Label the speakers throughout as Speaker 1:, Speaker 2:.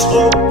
Speaker 1: Oh.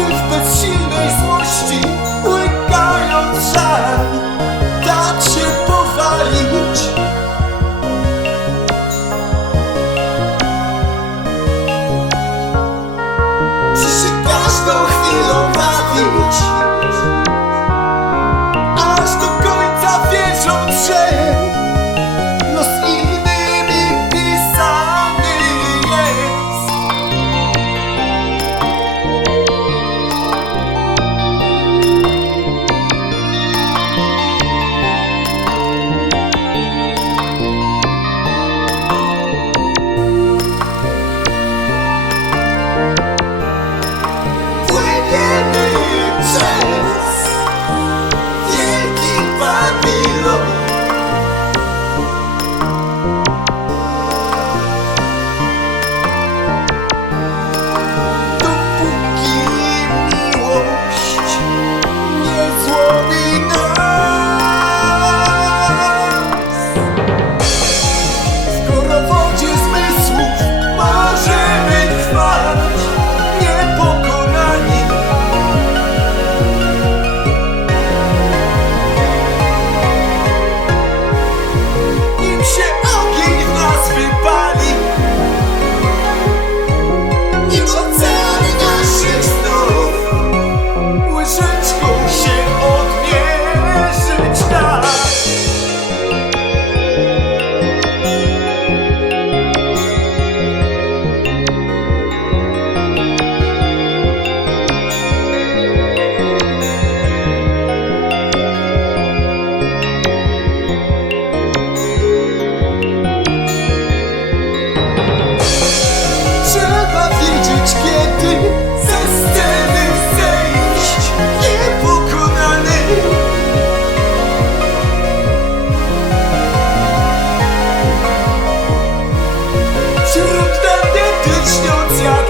Speaker 1: dziewczyn w bezsilnej złości Touch notes, yeah.